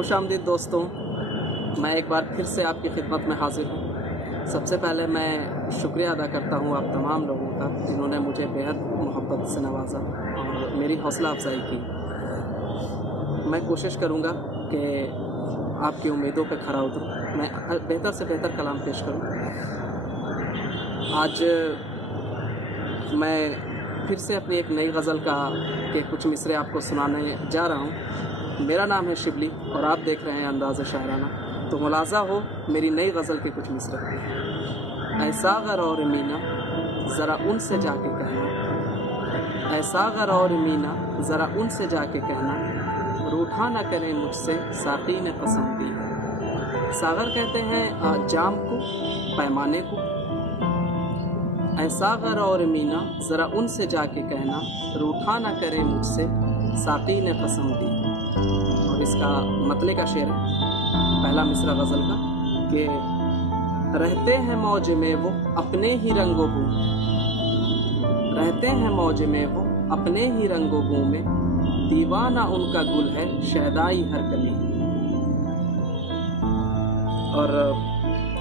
खुशामदीद दोस्तों, मैं एक बार फिर से आपकी खिदमत में हाजिर हूँ। सबसे पहले मैं शुक्रिया अदा करता हूँ आप तमाम लोगों का जिन्होंने मुझे बेहद मोहब्बत से नवाजा और मेरी हौसला अफजाई की। मैं कोशिश करूँगा कि आपकी उम्मीदों पर खरा उतरूँ, मैं बेहतर से बेहतर कलाम पेश करूँ। आज मैं फिर से अपनी एक नई गज़ल के कुछ मिसरे आपको सुनाने जा रहा हूँ। मेरा नाम है शिबली और आप देख रहे हैं अंदाज़ शायराना। तो मुलाज़ा हो मेरी नई गज़ल के कुछ मिसरे। ऐ सागर और मीना ज़रा उनसे जाके कहना, ऐ सागर और मीना ज़रा उनसे जाके कहना, रूठा न करें मुझसे साक़ी ने कसम दी है। सागर कहते हैं जाम को, पैमाने को। ऐ सागर और मीना ज़रा उनसे जाके कहना, रूठा न करे मुझसे साक़ी ने कसम दी। और इसका मतले का शेर है, पहला मिसरा गज़ल का, कि रहते हैं मौज में वो अपने ही रंगो बू, रहते हैं मौज में वो अपने ही रंगो बू में, दीवाना उनका गुल है शहदाई हर कली। और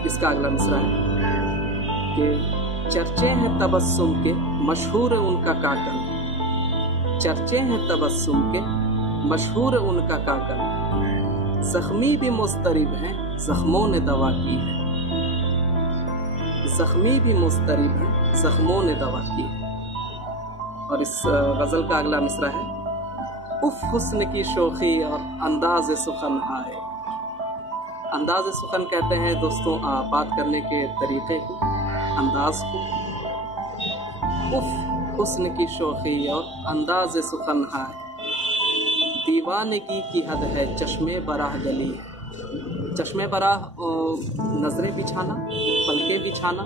इसका अगला मिसरा है कि चर्चे हैं तबस्सुम के मशहूर उनका काकल, चर्चे हैं तबस्सुम के मशहूर उनका काकल, जख्मी भी मुस्तरिब हैं जख्मों ने दवा की है, जख्मी भी मुस्तरिब हैं जख्मों ने दवा की है। और इस गज़ल का अगला मिसरा है, उफ हुस्न की शोखी और अंदाज़ सुखन आए। अंदाज़ सुखन कहते हैं दोस्तों बात करने के तरीक़े को, अंदाज को। उफ हुस्न की शोखी और अंदाज सुखन है, दीवानगी की हद है चश्मे बराह गली है। चश्मे बराह नजरें बिछाना, पलकें बिछाना।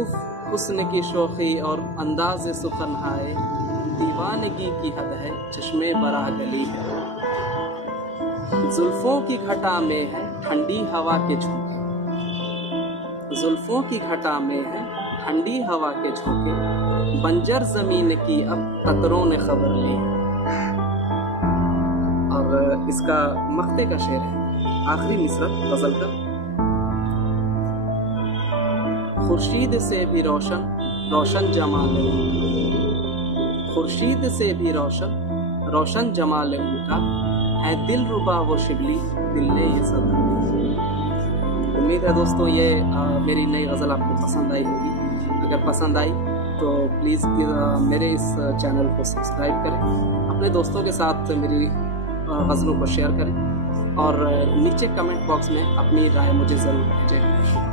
उफ हुस्न की शोखी और अंदाज सुखन है, दीवानगी की हद है चश्मे बराह गली है। जुल्फों की घटा में है ठंडी हवा के झोंके, जुल्फों की घटा में है ठंडी हवा के झोंके, बंजर जमीन की अब कतरों ने खबर ली। और इसका मक्ते का शेर है, आखिरी मिसरा गजल का, खुर्शीद से भी रोशन रोशन जमाल उनका, खुर्शीद से भी रोशन रोशन जमाल उनका, है दिल रुबा वो शिबली दिल ने ये सदा दी। उम्मीद है दोस्तों ये मेरी नई गज़ल आपको पसंद आई होगी। अगर पसंद आई तो प्लीज़ मेरे इस चैनल को सब्सक्राइब करें, अपने दोस्तों के साथ मेरी गज़लों को शेयर करें और नीचे कमेंट बॉक्स में अपनी राय मुझे ज़रूर भेजें।